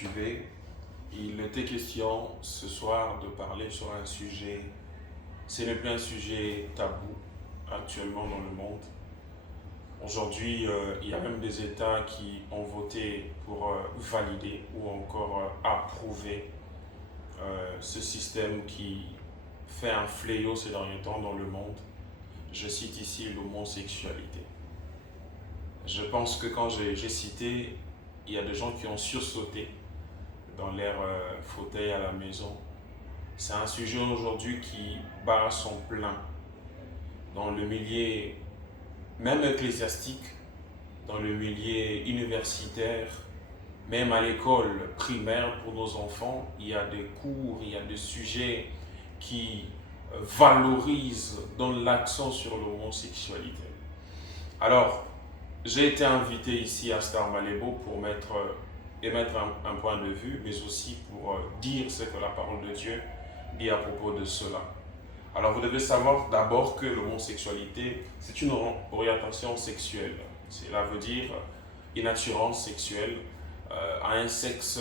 suivez, il était question ce soir de parler sur un sujet, ce n'est plus un sujet tabou actuellement dans le monde. Aujourd'hui, il y a même des États qui ont voté pour valider ou encore approuver ce système qui fait un fléau ces derniers temps dans le monde. Je cite ici l'homosexualité. Je pense que quand j'ai cité, il y a des gens qui ont sursauté dans leur fauteuil à la maison. C'est un sujet aujourd'hui qui bat son plein dans le milieu même ecclésiastique, dans le milieu universitaire, même à l'école primaire pour nos enfants. Il y a des cours, il y a des sujets qui valorisent, donnent l'accent sur l'homosexualité. Alors, j'ai été invité ici à Star Malébo pour émettre un point de vue, mais aussi pour dire ce que la parole de Dieu dit à propos de cela. Alors vous devez savoir d'abord que l'homosexualité, c'est une orientation sexuelle. Cela veut dire une attirance sexuelle à un sexe,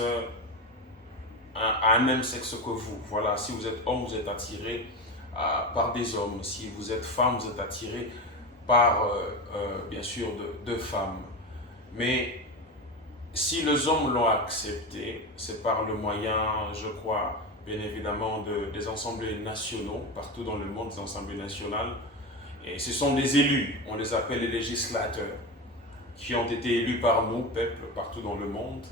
à un même sexe que vous. Voilà, si vous êtes homme, vous êtes attiré par des hommes. Si vous êtes femme, vous êtes attiré par, bien sûr, deux femmes. Mais si les hommes l'ont accepté, c'est par le moyen, je crois, bien évidemment, des assemblées nationaux, partout dans le monde, des assemblées nationales. Et ce sont des élus, on les appelle les législateurs, qui ont été élus par nous, peuple, partout dans le monde.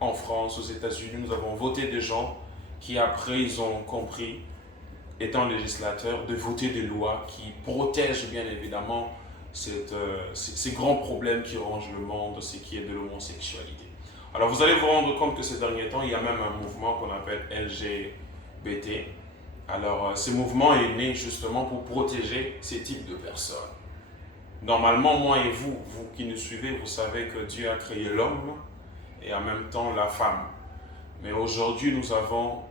En France, aux États-Unis, nous avons voté des gens qui, après, ils ont compris, étant législateurs, de voter des lois qui protègent, bien évidemment, ces grands problèmes qui rongent le monde, ce qui est de l'homosexualité. Alors vous allez vous rendre compte que ces derniers temps, il y a même un mouvement qu'on appelle LGBT. Alors ce mouvement est né justement pour protéger ces types de personnes. Normalement, moi et vous qui nous suivez, vous savez que Dieu a créé l'homme et en même temps la femme. Mais aujourd'hui, nous avons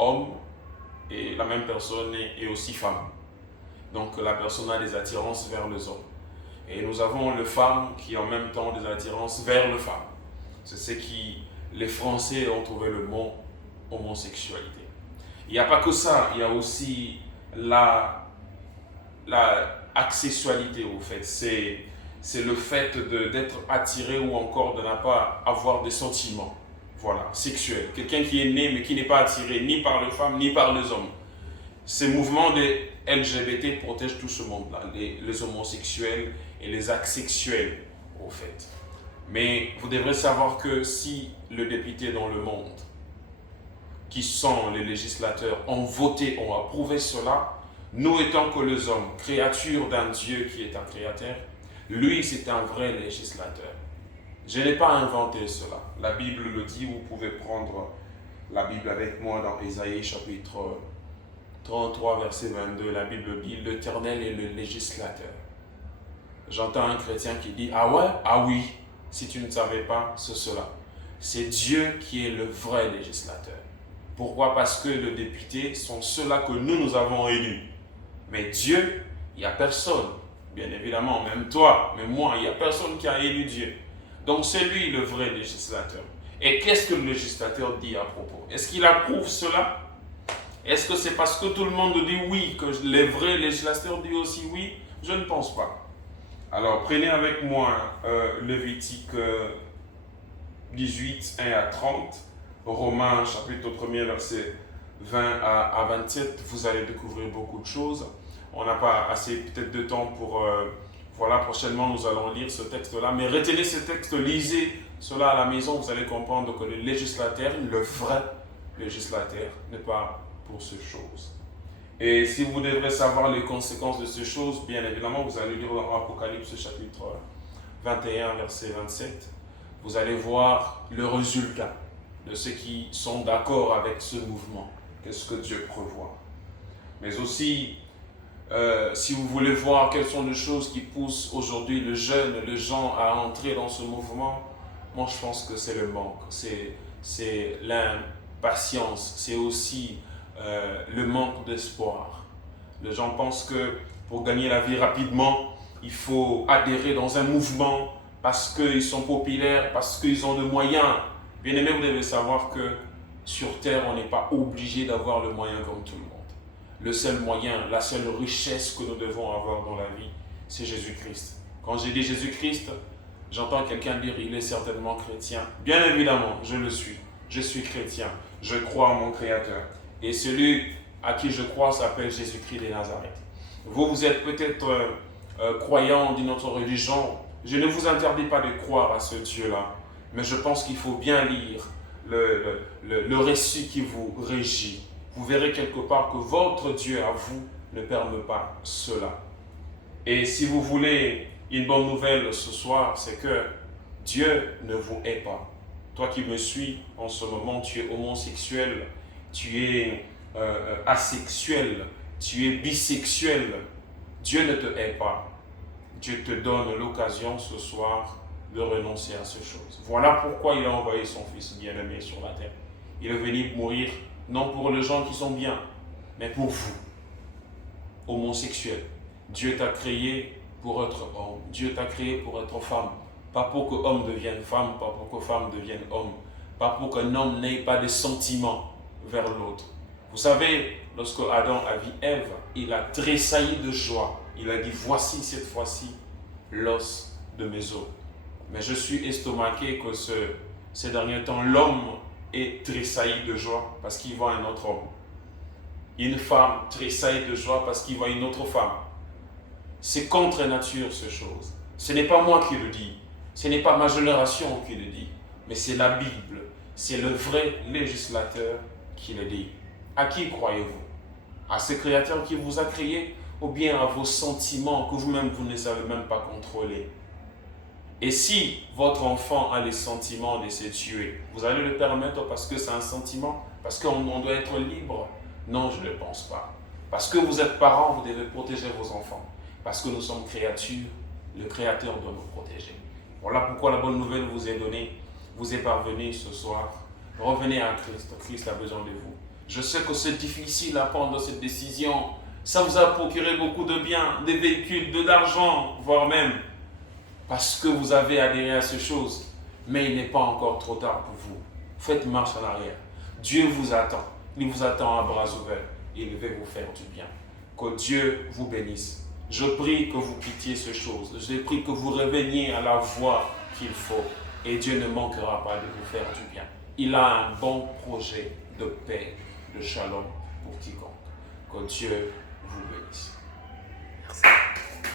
homme et la même personne est aussi femme. Donc la personne a des attirances vers les hommes. Et nous avons le femme qui en même temps des attirances vers le femme. C'est ce qui les Français ont trouvé le mot homosexualité. Il n'y a pas que ça, il y a aussi la asexualité au fait. C'est le fait d'être attiré ou encore de ne pas avoir des sentiments, voilà, sexuels. Quelqu'un qui est né mais qui n'est pas attiré ni par les femmes ni par les hommes. Ces mouvements des LGBT protègent tout ce monde-là, les homosexuels et les asexuels au fait. Mais vous devrez savoir que si les députés dans le monde, qui sont les législateurs, ont voté, ont approuvé cela, nous étant que les hommes, créatures d'un Dieu qui est un créateur, lui c'est un vrai législateur. Je n'ai pas inventé cela. La Bible le dit, vous pouvez prendre la Bible avec moi dans Ésaïe chapitre 33, verset 22, la Bible dit « L'Éternel est le législateur ». J'entends un chrétien qui dit « Ah ouais? Ah oui, si tu ne savais pas, c'est cela. » C'est Dieu qui est le vrai législateur. Pourquoi? Parce que les députés sont ceux-là que nous avons élus. Mais Dieu, il n'y a personne. Bien évidemment, même toi, même moi, il n'y a personne qui a élu Dieu. Donc c'est lui le vrai législateur. Et qu'est-ce que le législateur dit à propos? Est-ce qu'il approuve cela? Est-ce que c'est parce que tout le monde dit oui que les vrais législateurs disent aussi oui? Je ne pense pas. Alors prenez avec moi Lévitique 18, 1 à 30, Romains chapitre 1er, verset 20 à 27. Vous allez découvrir beaucoup de choses. On n'a pas assez peut-être de temps pour... voilà, prochainement nous allons lire ce texte-là. Mais retenez ce texte, lisez cela à la maison. Vous allez comprendre que le législateur, le vrai législateur, n'est pas pour ces choses. Et si vous devrez savoir les conséquences de ces choses, bien évidemment, vous allez lire dans Apocalypse chapitre 21, verset 27. Vous allez voir le résultat de ceux qui sont d'accord avec ce mouvement. Qu'est-ce que Dieu prévoit? Mais aussi, si vous voulez voir quelles sont les choses qui poussent aujourd'hui les jeunes, les gens à entrer dans ce mouvement, moi je pense que c'est le manque, c'est l'impatience, c'est aussi le manque d'espoir. Les gens pensent que pour gagner la vie rapidement, il faut adhérer dans un mouvement parce qu'ils sont populaires, parce qu'ils ont des moyens. Bien aimé, vous devez savoir que sur terre, on n'est pas obligé d'avoir le moyen comme tout le monde. Le seul moyen, la seule richesse que nous devons avoir dans la vie, c'est Jésus-Christ. Quand j'ai dit Jésus-Christ, j'entends quelqu'un dire il est certainement chrétien. Bien évidemment, je le suis. Je suis chrétien. Je crois en mon Créateur. Et celui à qui je crois s'appelle Jésus-Christ de Nazareth. Vous, vous êtes peut-être croyant d'une autre religion. Je ne vous interdis pas de croire à ce Dieu-là. Mais je pense qu'il faut bien lire le récit qui vous régit. Vous verrez quelque part que votre Dieu à vous ne permet pas cela. Et si vous voulez une bonne nouvelle ce soir, c'est que Dieu ne vous hait pas. Toi qui me suis en ce moment, tu es homosexuel, tu es asexuel, tu es bisexuel. Dieu ne te hait pas. Dieu te donne l'occasion ce soir de renoncer à ces choses. Voilà pourquoi il a envoyé son Fils bien-aimé sur la terre. Il est venu mourir non pour les gens qui sont bien, mais pour vous, homosexuels. Dieu t'a créé pour être homme. Dieu t'a créé pour être femme. Pas pour que homme devienne femme, pas pour que femme devienne homme. Pas pour qu'un homme n'ait pas de sentiments vers l'autre. Vous savez, lorsque Adam a vu Ève, il a tressailli de joie. Il a dit, voici cette fois-ci l'os de mes os. Mais je suis estomaqué que ces derniers temps, l'homme est tressailli de joie parce qu'il voit un autre homme. Une femme tressaille de joie parce qu'il voit une autre femme. C'est contre nature, ces choses. Ce n'est pas moi qui le dis. Ce n'est pas ma génération qui le dit. Mais c'est la Bible. C'est le vrai législateur qui le dit. À qui croyez-vous? À ce Créateur qui vous a créé ou bien à vos sentiments que vous-même vous ne savez même pas contrôler? Et si votre enfant a les sentiments de se tuer, vous allez le permettre parce que c'est un sentiment? Parce qu'on doit être libre? Non, je ne pense pas. Parce que vous êtes parents, vous devez protéger vos enfants. Parce que nous sommes créatures, le Créateur doit nous protéger. Voilà pourquoi la bonne nouvelle vous est donnée, vous est parvenue ce soir. Revenez à Christ, Christ a besoin de vous. Je sais que c'est difficile à prendre cette décision. Ça vous a procuré beaucoup de biens, des véhicules, de l'argent, voire même parce que vous avez adhéré à ces choses. Mais il n'est pas encore trop tard pour vous. Faites marche en arrière. Dieu vous attend. Il vous attend à bras ouverts. Il va vous faire du bien. Que Dieu vous bénisse. Je prie que vous quittiez ces choses. Je prie que vous reveniez à la voie qu'il faut. Et Dieu ne manquera pas de vous faire du bien. Il a un bon projet de paix, de shalom pour quiconque. Que Dieu vous bénisse. Merci.